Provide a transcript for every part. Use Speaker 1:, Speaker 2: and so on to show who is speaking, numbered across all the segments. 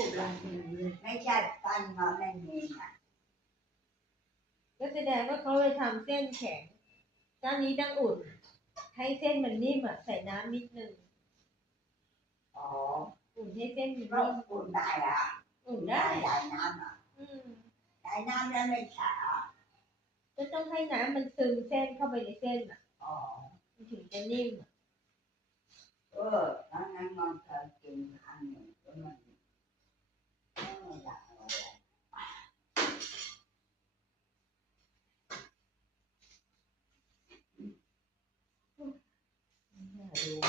Speaker 1: พูดแบบนี้ไม่ใช่ฟันมันไม่มีนะ
Speaker 2: ก็แสดงว่าเขาเลยทำเส้นแข็งเจ้านี้ต้องอุ่น ให้เส้นมันนิ่มอะใส่น้ำนิดนึง
Speaker 1: อ๋อ
Speaker 2: อุ่นให้เส้นมัน
Speaker 1: ก็
Speaker 2: นิ่ม
Speaker 1: อุ่นได้อะ
Speaker 2: อุ่นได้
Speaker 1: ได้น้ำอะ
Speaker 2: อืม
Speaker 1: ได้น้ำแล้วไม่ฉา
Speaker 2: ก็ต้องให้น้ำมันซึมเส้นเข้าไปในเส้นอะ
Speaker 1: อ๋อ
Speaker 2: มันถึงจะนิ่มอะ
Speaker 1: เออแล้วงั้นมันเคยกิน มา
Speaker 2: ดูเ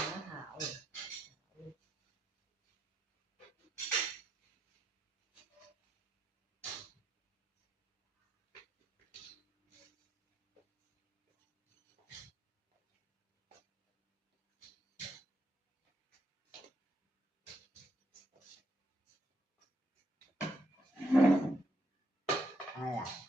Speaker 2: 哎
Speaker 1: 呀